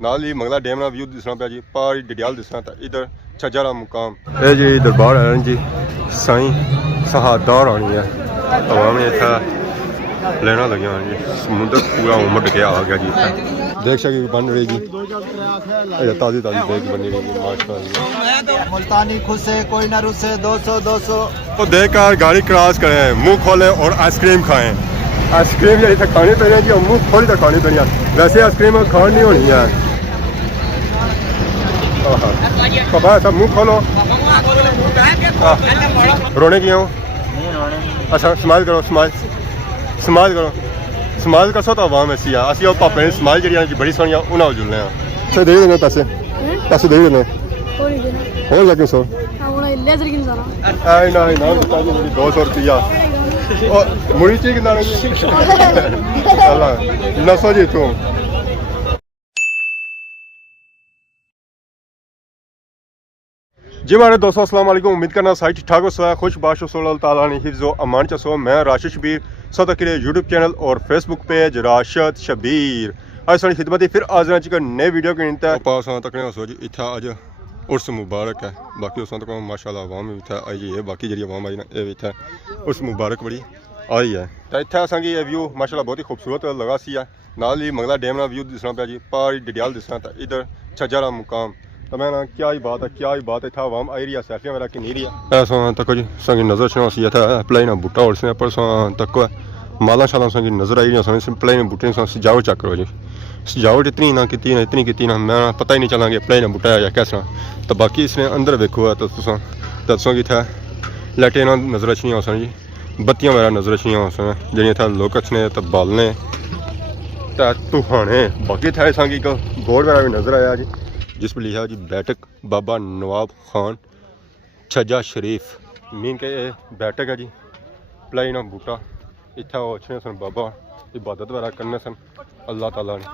नाल ही मंगला डैम का व्यू दिसना पाया जी, पहाड़ी डडियाल दिसना था। इधर छज्जा का मुकाम है जी, दरबार है जी साईं सहादा रानी है। आवाम ने इतना लेना लगे जी, समुद्र पूरा उमड़ के आ गया जी। देख सके बन रही जी, ताज़ी ताज़ी देख बनी रही है माशाल्लाह। मुल्तानी खुश है कोई ना रुसे 200 200 तो देख कर गाड़ी क्रॉस करें, मुंह खोलें और आइसक्रीम खाएं। आइसक्रीम जी इतने खानी पड़ी है जी, मुंह खोली तो खानी पड़ी है। वैसे आइसक्रीम खान नहीं होनी है, बाबा सब मुंह खोलो। रोने की हूँ, अच्छा स्माइल करो, स्माइल स्माइल करो, स्माइल करसो तो आवाम ऐसी है। असं पापे ने स्माइल जी बड़ी सोहनी उन्हें जुलने दे देने पैसे, पैसे दे देने और लगे सो 200 रुपया मुड़ी चाहिए कि 900 जी तू। जी हमारे दोस्तों अस्सलाम वालेकुम, उम्मीद करना साइट ठीक ठाक हो, सो खुश बाश हो, ताला ने हिफ्ज़ो अमान चसो। मैं राशिद शबीर सौदा के यूट्यूब चैनल और फेसबुक पेज राशिद शबीर आज सारी खिदमत ही फिर आज एक नए वीडियो के इंतजार पास तक हो जी। इतना अज उर्स मुबारक है, बाकी उस तक माशाल्लाह आवाम भी इतना आई है, बाकी जी आवाम आई ना ये इतना उर्स मुबारक बड़ी आई है। तो इतना असा ये व्यू माशाल्लाह बहुत ही खूबसूरत लगा सी है। नाल ही मंगला डैम का व्यू दिसना पाया जी, पहाड़ी डडियाल दिसना था। इधर छज्जा का मुकाम तो मैं ना क्या ही बात है, क्या ही बात है। इतना आवाम आई रही है, सेल्फियाँ वगैरह की नहीं रही है। ऐसा तक जी संगी नजर छो सी था प्लाई ना बूटा और पर तक माला शाला संगी नजर आई रही प्लाई ने बूटे सजावट चेक करो जी, सजावट इतनी ना की ना इतनी की ना मैं पता ही नहीं चला कि प्लाई ना बूटा है कैसा। तो बाकी इसने अंदर देखो है तो दसो कि इतना लाइटें ना नजर अच्छी सन जी, बत्तियां वगैरह नजर अच्छी सन जी, इतना लोकच ने तो बालने तो तुहाने। बाकी इतना संगी बोर्ड वगैरह भी नजर आया जी, जिस पर लिखा जी बैठक बाबा नवाब खान छज्जा शरीफ, मीन के बैठक है जी प्लाई ना बूटा। इतना अच्छे सन बाबा इबादत वगैरह करने सन अल्लाह ताला ने,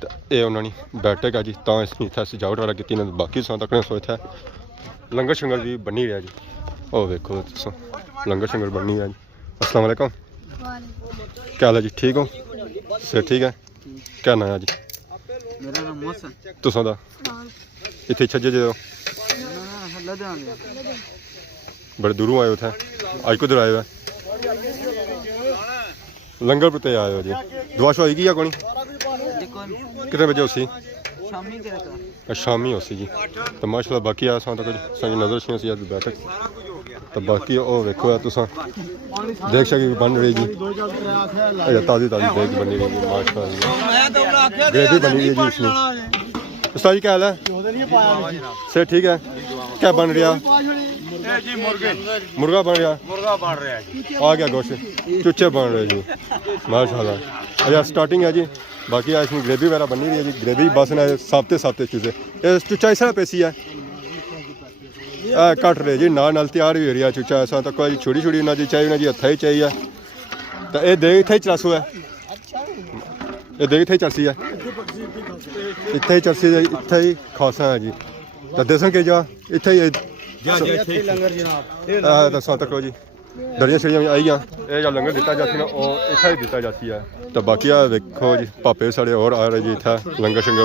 तो ये उन्होंने बैठक है जी, तो इसमें इतना सजावट वगैरह की। बाकी सौ तक सो इतना लंगर शंगर भी बनी रहा जी। ओ देखो लंगर शंगर बनी रहा जी। अस्सलाम वालेकुम, क्या हाल है जी, ठीक हो, से ठीक है। क्या नाम है जी? मेरा नाम मोहसन। तुसां दा इतने छज्जे जो बड़े दूरों आए हो थे, अज कुधर आए हो? लंगर पर आए हो जी। दुआ शुआ होगी या कोनी? कितने बजे उसी शामी उसी जी। तो माशाल्लाह बाकी आया सा तक नजर सी सी बैठक। तो बाकी ओ देखो तुसा देख सके बन रही जी, ताज़ी ताज़ी देख बनी रही जी माशाल्लाह। ग्रेवी बनी रही है जी इसमें। उस्ताद जी क्या हाल है? से ठीक है। क्या बन रहा? मुर्गा बन रहा, आ गया गोश्त, चुच्चे बन रहे जी माशाल्लाह। अच्छा स्टार्टिंग है जी, बाकी आज इसमें ग्रेवी वगैरह बनी रही है जी। ग्रेवी बस ना साबते साबते चीज़ें, ये चुच्चा इस तरह पेसी है कट रहे जी, नाल तैयार भी हो रही है चुच्चा। ऐसा तो कोई छोटी छोटी ना जी चाहिए ना जी, हथा ही चाहिए। तो ये देख इतना ही चलासू है, ये देख इतना ही चरसी है, इतना ही चरसी है, इतना ही खासा है जी। तो देसन के जा इतना ही दसा तक जी दरिया शड़ियाँ आई हैं, ये जो लंगर दिता जाती ना वो इतना ही दिता जाती है। तो बाकी देखो जी पापे साढ़े और आ रहे जी इतना लंगर शंगर।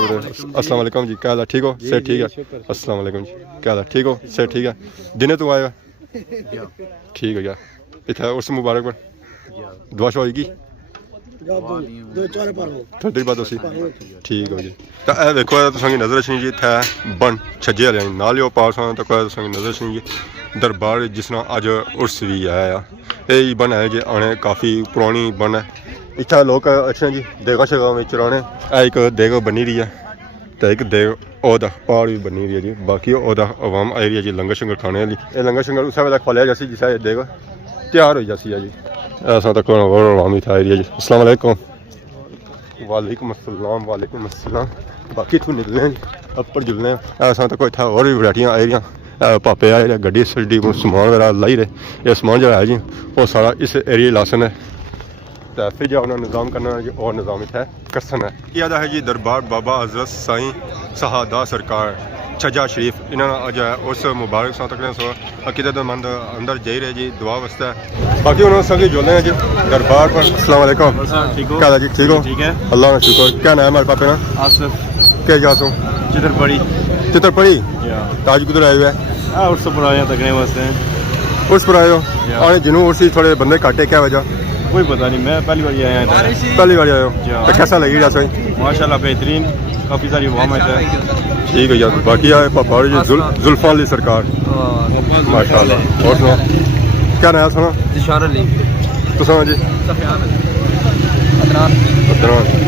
अस्सलाम वालेकुम जी, क्या हाल है, ठीक हो, से ठीक है। अस्सलाम वालेकुम जी, क्या हाल है, ठीक हो, से ठीक है। दिने तू आएगा ठीक है क्या इतना उर्स मुबारक पर दुआ शुआ होगी ठंडी बात उसी ठीक हो जी। तो यह देखो तुसें नजर अच्छी जी इतना बन छज्जे वाले नाल ही पास तक तुसें नजर अच्छी जी दरबार जिस तरह अज उर्स भी आया। यही बन है जी आने काफ़ी पुरानी बन है। इतना लोग अच्छे जी देगा शगा में चराने एक देग बनी रही है, तो एक देग ओदा पहाड़ भी बनी रही है जी। बाकी ओदा आवाम आई रही है जी लंगर शंगर खाने वाली। ये लंगर शंगर उस वेले खोलिया जैसी जिस देग तैयार हो जाती है जी। ऐसा तक आवाम इतना आई रही है जी। अस्सलाम वालेकुम। वालेकुम अस्सलाम, वालेकुम अस्सलाम। बाकी इतों निकलने अपर जुलने ऐसा तक इतना और भी वैरायटियाँ आई रही। पापे आए गड्डी सड्डी समान वगैरह लाई रहे, ये समान जो है जी वो सारा इस एरिए लासन है। तो फिर जो उन्होंने निज़ाम करना है जी और निज़ाम इतना करसन है। यह है जी दरबार बाबा हजरत साईं सहादा सरकार छज्जा शरीफ। इन्होंने अज उस मुबारक सा तक सो अकीदतमंद अंदर जा रहे जी दुआ वास्ते। बाकी उन्होंने सभी जुलने हैं जी दरबार पर। अस्सलाम वालेकुम, क्या हाल है जी, ठीक हो? अल्लाह का शुक्र। क्या नाम है हमारे पापे ना? क्या जासो चित्रपड़ी चित्रपड़ी या ताज किधर आए हुए हैं उस पर आए तकने वास्ते उस पर आए हो और जिन्हों उसी थोड़े बंदे काटे क्या वजह कोई पता नहीं मैं पहली बार आया था पहली बार आए हो तो कैसा लगी जैसा माशाल्लाह बेहतरीन काफ़ी सारी वाम है ठीक है यार बाकी आए पापा जी जुल्फान अली सरकार माशाल्लाह और सुनो क्या नया सुना तो सुना जी अदनान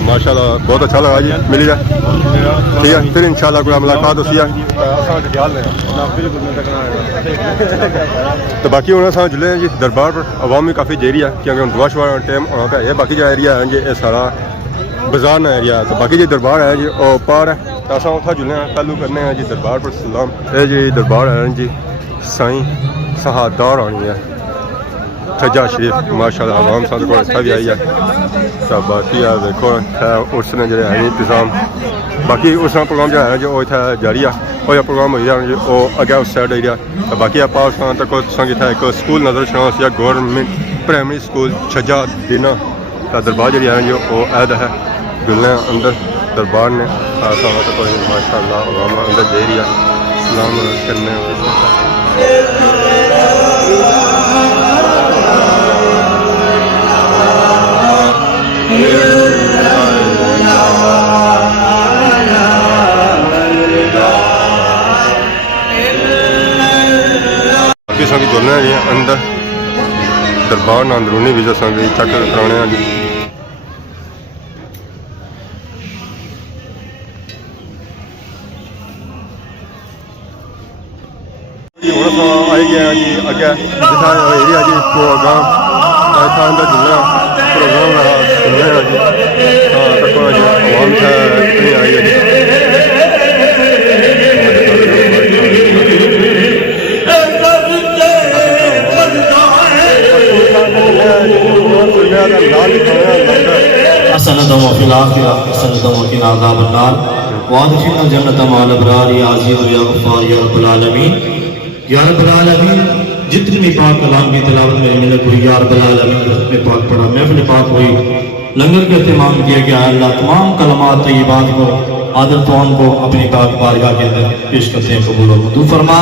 माशाल्लाह बहुत अच्छा लगा जी मिली जाए ठीक है फिर इंशाल्लाह कोई मुलाकात होती है तो बाकी उन्होंने साथ जुले जी दरबार पर आवाम भी काफ़ी जेरी है क्योंकि हम दुआ शुआ टाइम वहाँ पे है बाकी जो एरिया है जी ये सारा बाजार ना एरिया है तो बाकी जी दरबार है जी और पार है तो असा उत्था जुले हैं पहलू करने हैं जी दरबार पर सलाम ये जी दरबार है जी साईं सहादा रानी है छज्जा शरीफ माशाल्लाह आवाम सारे को अच्छा भी आई है तो बाकी यार देखो उसने जो है इंतजाम बाकी उसका प्रोग्राम जो है जो इतना जारी है और प्रोग्राम हो रहा है वो अगर उस साइड एरिया तो बाकी आप तक इतना एक स्कूल नजर शनास या गवर्नमेंट प्राइमरी स्कूल छज्जा देना का दरबार जी है जो वो ऐद है गुलने अंदर दरबार ने तक माशाल्लाह आवाम अंदर दे रही है सलाम करने संगी जुलने जी अंदर दरबार ना अंदरूनी वीजा संगी चेक कराने जी आई गया जी अगे जितना एरिया जी प्रोग्राम अंदर जुलना प्रोग्राम सुनने जी हाँ तक आवाम आई है असनदम फिल आखिरा असनदम वकिना अज़ाबन नार वादखिलना जन्नत मअल अबरार या अज़ीज़ या गफ़्फ़ार या रब्बुल आलमीन जितनी भी पाक कलाम की तिलावत मेरी मिलत हुई या रब्बुल आलमीन में पाक पढ़ा महफिल पाक हुई लंगर का इत्मीम किया गया अल्लाह तमाम कलमात तय्यबात को आदर तौन को अपनी पाक बारगाह के अंदर पेश करते हैं कबूल और मंजूर फरमा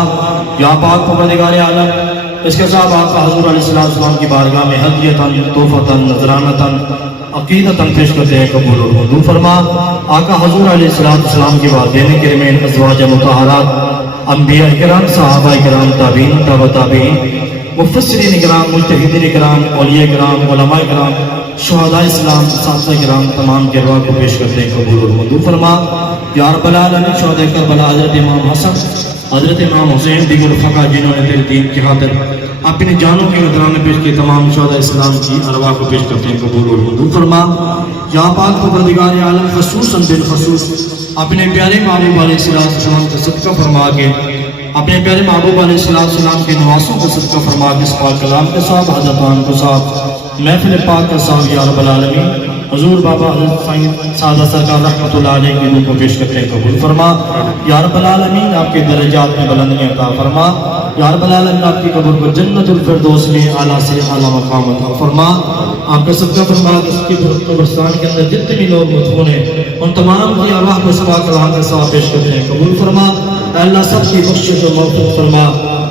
या पाक परवरदिगार आलम इसके साथ आका हज़ूर अलैहिस्सलाम की बारगाह में हदियतन तोहफतन नजरानतन अकीदतन पेश करते हैं कबूल और मंजूर फरमा आका हज़ूर अलैहिस्सलाम की बात देने के में अज़वाज मुतहहरात अंबिया इकराम सहाबा इकराम ताबीन तबा ताबीन मुफस्सिरीन इकराम मुज्तहिदीन इकराम औलिया इकराम उलमा इकराम शुहदा इस्लाम साथी इकराम तमाम के अरवाह को पेश करते हैं कबूल और मंजूर फरमा या रब्बल आलमीन शुहदा करबला हज़रत इमाम हसन हज़रत इमाम हुसैन दीगर फका जिन्होंने तेरे दीन की खातिर अपनी जानों के नजराने पेश किए तमाम शुहदा इस्लाम की अरवाह को पेश करते हैं कबूल और मंजूर फरमा या पाक परवरदिगार आलम खसूसन बिल खसूस अपने प्यारे महबूब अलैहिस्सलाम का सदका फरमा के अपने प्यारे महबूब अलैहिस्सलाम के नवासों का सदका फरमा के इस पाक कलाम के साथ हज़रतान को साथ महफिल पाक का साथ या रब्बल आलमीन हुजूर बाबा हज़रत साईं सादा सरकार रहमतुल्लाह अलैह की रूह को पेश करते हैं कबूल फरमा या रब्बल आलमीन आपके दर्जात में बुलंदियां अता फरमा या रब्बल आलमीन आपकी कब्र को जन्नतुल फिरदौस में आला से आला मकाम अता फरमा आपका सदका फरमा इसके कब्रिस्तान के अंदर जितने भी लोग मदफून हैं उन तमाम की अरवाह को सवा कलाम के साथ पेश करते हैं कबूल फरमा अल्लाह सबकी बख्शिश और मग़फ़िरत फरमा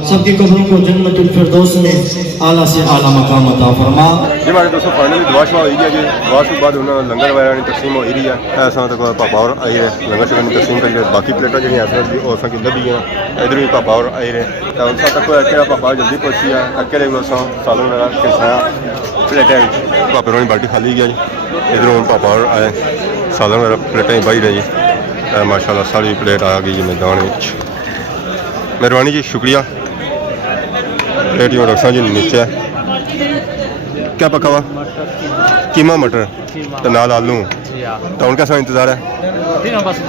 सबकी कब्रों को जन्नतुल फिरदौस में आला से आला मकाम अता फरमा जी हमारे दोस्तों फाइनली दुआ शुआ हुई है जी दुआ के बाद उन्होंने लंगर वगैरह तकसीम हो रही है ऐसा तक पापा और आई रहे लंगर शंगर तकसीम करी बाकी प्लेटा जी ऐसा भी और की लभी हैं इधर भी पापा और आई रहे तो उनसा तक अकेला पापा जल्दी पहुंची है अकेले सालों खिसाया प्लेटें पापे रोनी बाल्टी खाली गया जी इधरों पापा और आए सालों प्लेटें बही रहे जी माशाल्लाह सारी प्लेट आ गई जी मैदान मेहरबानी जी शुक्रिया प्लेट यूँ रखा जी नीचे क्या पका हुआ कीमा मटर तो नाल आलू तो उनका सा इंतज़ार है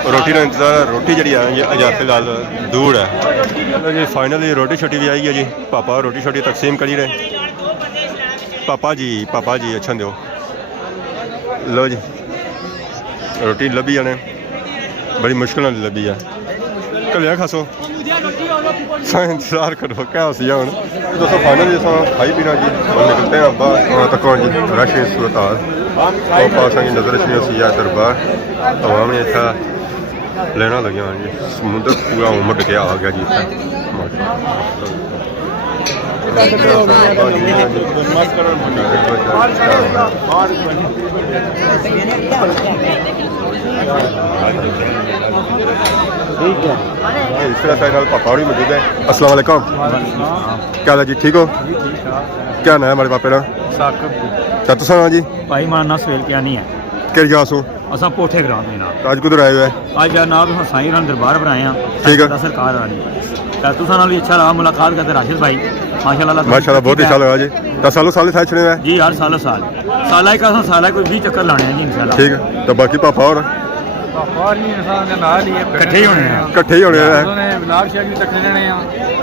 रोटी का इंतज़ार है रोटी जी है अजा फिलहाल दूर है जी फाइनली रोटी छोटी भी आई है जी पापा रोटी छोटी तकसीम करी रहे पापा जी अच्छा दो लो जी रोटी लभी जाने बड़ी मुश्किल लभी है कलिया खासो इंतजार करो क्या सी हूँ दोस्तों फाइनली खाई पीना जी हम निकलते हैं अब्बा तक जी राशिद सूरत हाल पास की नजर सी है दरबार आवाम ने इतना ਲੈਣਾ ਲੱਗਿਆ ਜੀ ਸਮੁੰਦਰ ਪੂਰਾ ਉਮੜ ਕੇ ਆ ਗਿਆ ਜੀ इस तरह पकौड़ी मौजूद है। अस्सलाम वालेकुम, क्या हाल है जी, ठीक हो? क्या नाम है हमारे पापे का? क्या तुसा जी? भाई मां ना सवेल क्या नहीं है केड़ी जगह सो? असा पोठे ग्राम में ना आज कुधर आए हुए? आज यार ना तो साईं राम दरबार बनाए हैं। ठीक है। सरकार वाली तुसा नाल भी अच्छा रहा मुलाकात करते राशिद भाई माशाल्लाह बहुत ही अच्छा लगा जी। 10 सालों साल थे छड़े हुए जी यार सालों साल का साल कोई 20 चक्कर लाने हैं जी इंशाल्लाह। ठीक है। तो बाकी पापा और इकट्ठे ही होने हैं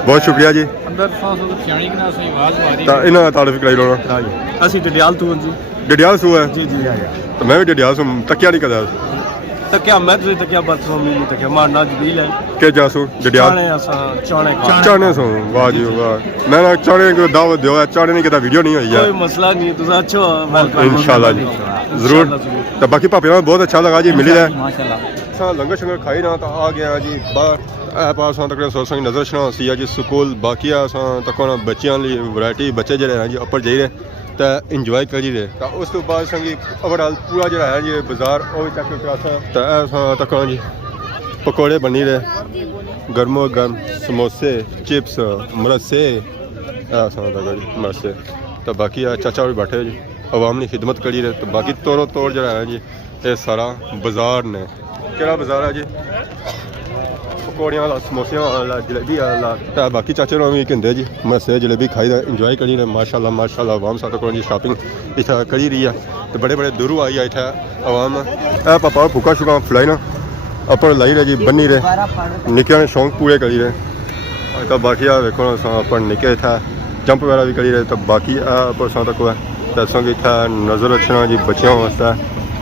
बहुत शुक्रिया जी। तो इन्हों का तारीफ कराई लो असि डडियाल तू जी डडियाल सू है जी जी तो मैं भी डडियाल सू तकिया नहीं करता तकिया मैं तुझे तकिया बस मिली तकिया मारना जबील है के जासू डडियाल चाने सो वाह जी वाह मैं ना चाने को दावत दियो चाने नहीं कहता वीडियो नहीं हुई है कोई मसला नहीं तुझे अच्छा वेलकम इंशाल्लाह जी जरूर। तो बाकी पापे ना बहुत अच्छा लगा जी मिली है माशाल्लाह लंगर शंगर खाई ना तो आ गया जी बाहर पास तक सोच नजर छना सी जी स्कूल बाकी तक बच्चों वैरायटी बच्चे जो हैं जी अपर जाई रहे तो इंजॉय करी रहे तो उस तो बाद संगी ओवरऑल पूरा जो है जी बाजार वो चेक तो तक जी पकौड़े बनी रहे गर्मो गर्म समोसे चिप्स मरसे मरसे तो बाकी चाचा भी बैठे जी अवाम की खिदमत करी रहे तो बाकी तोड़ो तोड़ जो है जी ये सारा बाजार ने केड़ा बाजार है जी पकौड़ियां वाला समोसियां वाला जलेबी वाला तो बाकी चाचे भी कहते जी मरसे जलेबी खाई इंजॉय करी रहे माशाल्लाह माशाल्लाह अवाम साथ को जी शॉपिंग इतना करी रही है तो बड़े बड़े दूरों आई है इतना अवाम पापा फूका शुका फुलाई ना अपन लाई रहे जी बनी रहे निक्किया ने शौक पूरे करी रहे तो बाकी देखो अपन निके इतना जंप वगैरह भी करी रहे तो बाकी तक तो इतना नज़र रखना जी बच्चों वास्ते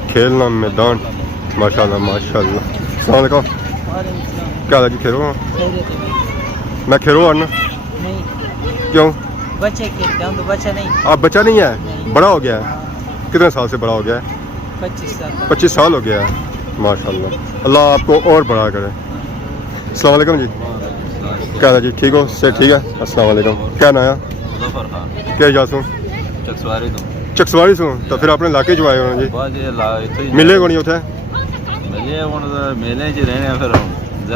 खेलना मैदान माशाल्लाह माशाल्लाह। अस्सलाम वालेकुम, क्या हाल है जी, खेलो? मैं खेलो आना क्यों? बच्चे खेलते हैं तो बच्चा नहीं। आप बच्चा नहीं है? बड़ा हो गया है? कितने साल से बड़ा हो गया है? 25 साल हो गया है माशाल्लाह। अल्लाह आपको और बड़ा करे। अस्सलाम वालेकुम जी, क्या हाल है जी, ठीक हो? से ठीक है। अस्सलाम वालेकुम, क्या नाम है? क्या जासू? चकसवारी सो तो फिर अपने इलाके जो आए हो जी मिले को नहीं उठे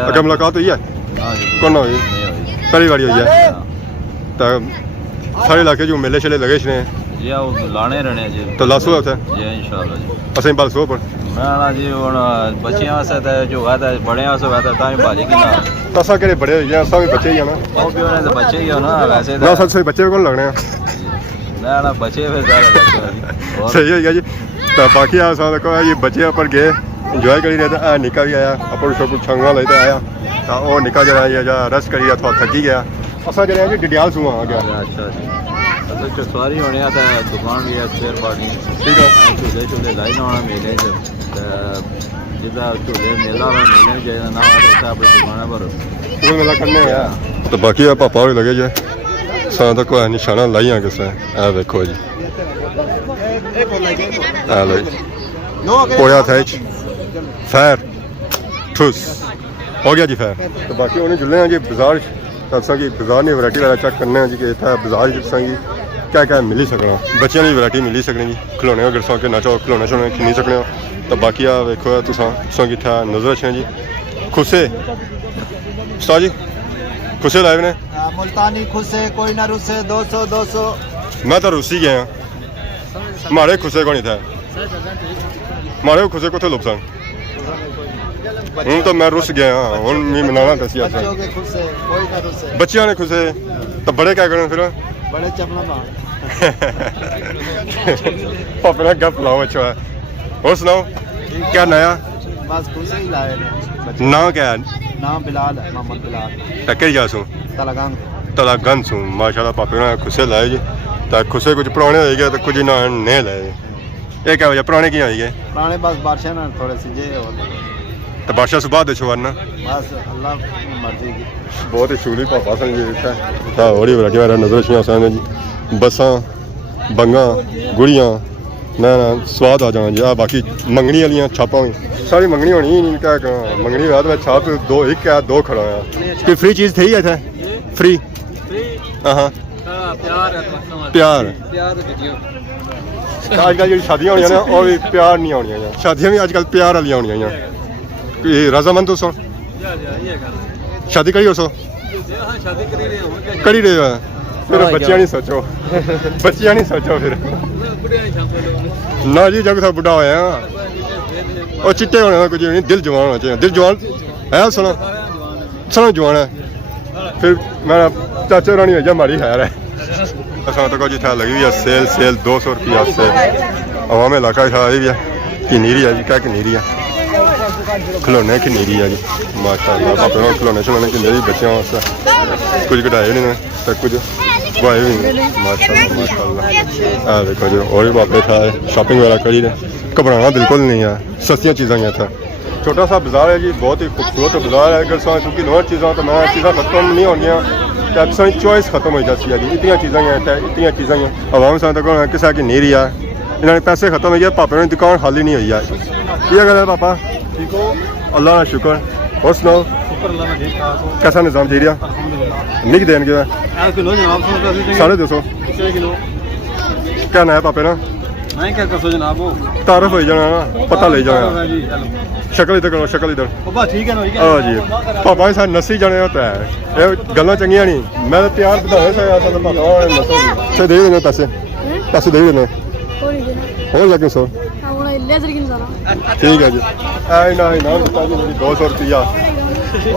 अगर मुलाकात हुई है कौन हुई पहली बारी हुई है तो सारे इलाके जो मेले शेले लगे छे लाने रहने जी तो लासो उठे इंशाल्लाह जी असें बल सो पर मैं ना जी हुन बच्चियां वास्ते जो है बड़े वास्ते है तां भाजी की ना तसा केड़े बड़े होई गए असा भी बच्चे ही है ना ओ भी होने तो बच्चे ही हो ना वैसे ना सच से बच्चे कौन लगने हैं ना बच्चे फिर ज़्यादा सही हो गया जी। तो बाकी देखो ये बच्चे पर गए इंजॉय करी रहे थे निका भी आया अपन कुछ छंगा लेते आया तो वो निका जरा ये रश करी रहा थोड़ा थकी गया असा जरा जी डडियाल सू आ गया अच्छा जी असल चसवारी होने आता है दुकान भी है शेयर पार्टी ठीक है झूले झूले लाई ना मेले जिदा झूले मेला मेले में जाए ना अपनी दुकान पर मेला करने आया तो बाकी पापा भी लगे जे सा तक निशाना लाइया किसे देखो जी पोया था फैर ठुस हो गया जी फैर तो बाकी उन्हें जुले हैं जी बाजार की बाजार ने वैरायटी वाला चेक करने जी कि इतना बाजार जी क्या क्या मिली सकना बच्चों की वैरायटी मिली सकनी जी खिलौने अगर सौ के ना चाहो खिलौने शोने खिनी सकने तो बाकी देखो तुसा की इतना नजर रखें जी खुसे उस्ताद जी खुसे लाए ने मुल्तानी खुसे कोई ना रुसे 200 मैं तो रुसी गया मारे खुसे को नहीं था मारे खुसे को थे लोग संग हूँ तो मैं रुस गया हूँ मैं मनाना दसिया बच्चियां ने खुसे तो बड़े क्या करें फिर बड़े चपला पापा ना गप लाओ अच्छा है और सुनाओ क्या नया बस खुसे ही लाए ना क्या नाम बिलाल है मोहम्मद बिलाल टक्कर जासू तलागन सू माशाल्लाह पापे ने खुसे लाए जी तो खुसे कुछ पुराने हो गए तो कुछ ना नहीं लाए ये क्या वजह पुराने क्यों आई गए पुराने बस बादशाह ना थोड़े से जे तो बादशाह सुबह दे छुआना बस अल्लाह की मर्जी की बहुत ही शूली पापा सन जी हाँ बड़ी वैरायटी वाला नजर छियां सन जी बसा बंगा गुड़ियाँ ਨਾ ਸਵਾਦ ਆ ਜਾਣਾ ਜੀ। ਆ ਬਾਕੀ ਮੰਗਣੀ ਵਾਲੀਆਂ ਛਾਪਾਂ ਵੀ ਸਾਰੀ ਮੰਗਣੀ ਹੋਣੀ ਨਹੀਂ ਕਿਆ ਕਰਾਂ ਮੰਗਣੀ ਬਾਅਦ ਵਿੱਚ ਛਾਪ ਦੋ ਇੱਕ ਆ ਦੋ खड़ा ਆ कोई फ्री चीज़ थी इतने फ्री हाँ प्यार अजकल जी शादियां होनी ना वो भी प्यार नहीं होनी शादियां भी अजकल प्यार वाली होनी रजामंद हो सो शादी करी हो सो करी रहे हो फिर बच्चियां नहीं सोचो बच्चियां नहीं सोचो फिर ना जी जब था बुढ़ा होया और चिट्टे होने का कुछ नहीं दिल जवान होना चाहिए दिल जवान है सुनो सुनो जवान है फिर मेरा चाचा रानी है हमारी खैर है असा तो जी था लगी हुई है सेल 200 रुपया से अवाम इलाका था ये भी है किनीरी है जी क्या किनीरी है खिलौने किनीरी है जी माशाल्लाह अपने खिलौने शिलौने किंदे जी बच्चों वास्ते कुछ घटाए नहीं तो कुछ वाए भी माशाल्लाह माशाल्लाह देखो जी और भी बापे था शॉपिंग वगैरह करी घबराना बिल्कुल नहीं है सस्तियाँ चीज़ां ही था छोटा सा बाजार है जी बहुत ही खूबसूरत बाजार है अगर क्योंकि नॉर्थ चीज़ा तो मैं चीज़ा खत्म नहीं होनी तो चॉइस खत्म हो जाती है जी इतनी चीज़ां ही इतनी चीज़ां ही आवाम सा तक किसी की नहीं रही है इन्होंने पैसे खत्म हो गए पापा ने दुकान खाली नहीं हुई है ये गल है पापा ठीक हो अल्लाह का शुक्र और सुनाओ कैसा निज़ाम जी रहा नहीं देंगे 250 क्या ना है पापे ना क्या कर सो जनाब तारफ हो जाना ना पता ले जाना शक्ल इधर करो शक्ल इधर ठीक है ना हाँ जी पापा ने सारे नसी जाने होता है ये गल्लां चंगियां नहीं मैं प्यार बढ़ाने से आया था पापा ने नसो दे देने पैसे दे देने और लगे सो ठीक है जी आई ना 200 रुपया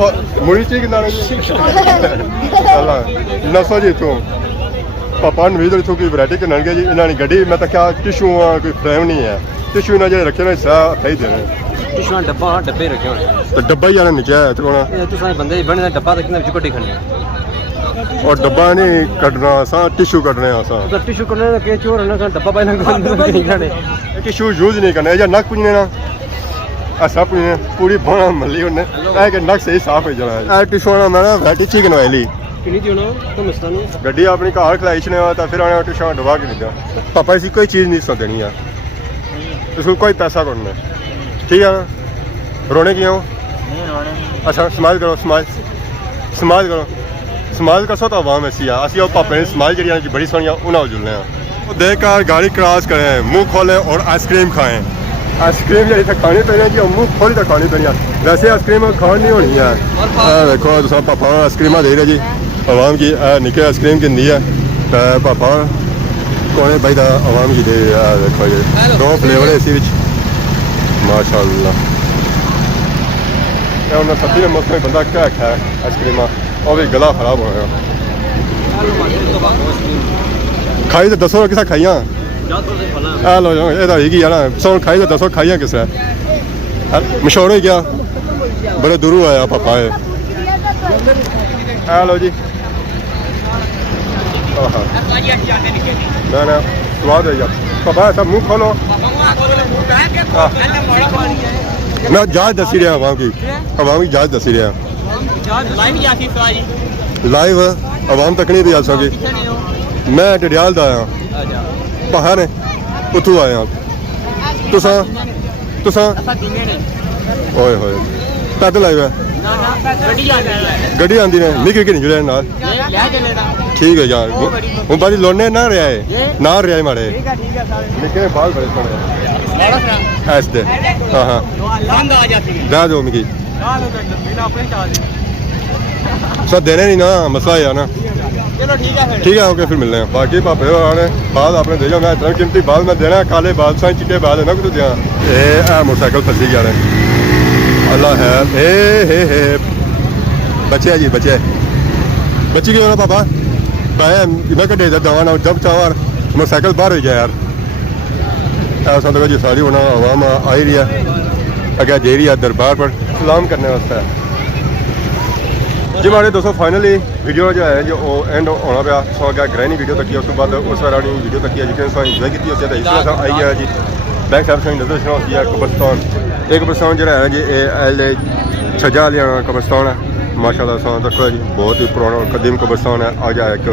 और मुड़ी चीज नसो जी तू पापा ने भी इतों कोई वैरायटी करना जी इन्होंने गड्डी मैं तो क्या टिशू कोई फ्रेम नहीं है टिशू इन्हें जो रखे ना सही देने टिशू डब्बा डब्बे रखे होने तो डब्बा ही आना नीचे है तो तुम बंदे बने डब्बा तो कितना कट्टी खड़ने और डब्बा नहीं कटना सा टिशू कटने तो टिशू करने के चोर है ना डब्बा पाना नहीं खाने टिशू यूज नहीं करना या नक पुजने ना ऐसा पुजने पूरी भाणा मल्ली उन्हें कि नक सही साफ हो जाना है टिशू आना मैं ना वैरायटी ची बनवाई ली गड्डी अपनी घर खलाई चने तो फिर आने टिशा डबा के नहीं दिया पापा इसी कोई चीज़ नहीं सो देनी है इसको कोई पैसा करना ठीक है ना रोने की हो अच्छा समाज करो समाज करो समाज का सो तो आवाम ऐसी है असं पापे ने समाज जी बड़ी सोहनिया उन्हें जुलने वो देख कर गाड़ी क्रॉस करें मुँह खोलें और आइसक्रीम खाएँ आइसक्रीम जी खानी पैनी जी मुँह खोली तो खानी पैनी वैसे आइसक्रीम खानी नहीं होनी है देखो तो पापा आइसक्रीम दे रहे जी आवाम की निके आइसक्रीम की है तो पापा कोने भाई आवाम की दे देखो जी 2 फ्लेवर है इसी माशाल्लाह उन्हें सब्जी के मौसम बंदा क्या खाए आइसक्रीम और भी गला खराब हो गया खाई तो दसो किसा खाइया लो जाओ ये तो है ना सौ खाई तो दसो खाइया किस मशहूर हो गया बड़े दूरों आया पापा लो जी ना स्वाद है पापा सब मुँह खोलो मैं जांच दसी रहा आवाम की जांच दसी रहा लाइव आवाम तक नहीं दी जा सकी मैं डडियाल का आया बाहर ने उतों आया तुसा ओए होए पैदल आए गड्डी आंदी ने निकी निकी जुड़े नाल ठीक है यार हूँ बारी लोने ना रहा है माड़े निके बाल बड़े सोने ऐसे हाँ हाँ दे दो मिगी सब देने नहीं ना मसला है ना ठीक है ओके फिर मिलने हैं बाकी पापे आने बाल आपने दे जाओ मैं इतना कीमती बाल मैं देना काले बाल साइन चिट्टे बाल है ना कुछ दिया ये मोटरसाइकिल फंसी जा रहे हैं अल्लाह है हे बचे जी बची क्यों ना पापा मैं कटे दवा ना जब चाह मोटरसाइकिल बाहर हो गया यार ऐसा तो जी सारी होना आवाम आई रही है अगर दे रही है दरबार पर सलाम करने वास्ते जी हमारे दोस्तों फाइनली वीडियो जो है जो एंड होना पाया सो अगर ग्रैनी वीडियो तक उस बाद उस वाली वीडियो तक जिक्र इंजॉय की उस हिस्सा आई है जी बैक साइड से नजर सुना होती है कब्रस्तान एक कब्रस्तान जो है जी एल छज्जा वाले कब्रस्तान है माशाल्लाह देखो जी बहुत ही पुराना कदीम कब्रस्तान है आ गया एक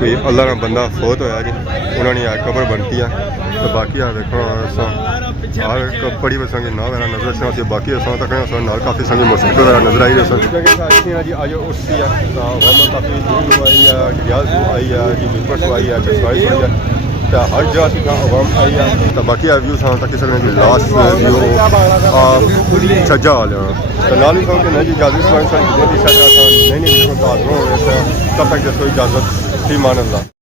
कोई अल्लाह का बंदा फोत होया जी उन्होंने आ कबर बनती है तो बाकी आ देखो बड़ी बसांगे ना वगैरह नजर से बाकी असां तक नाल काफ़ी संगी मोटरसाइकिल वगैरह नजर आई रही जी आज उसकी है तो वहाँ काफ़ी दूर आई है डियाज आई है जी बिल्कुल आई है चसवाई आई है तो हर जगह से आवाम आई है तो बाकी व्यू सां तक सकते हैं लास्ट व्यू छज्जा वाले तो नाल ही कि नहीं जी इजाजत नहीं नहीं बिल्कुल तब तक जसो इजाजत फी मान अल्लाह।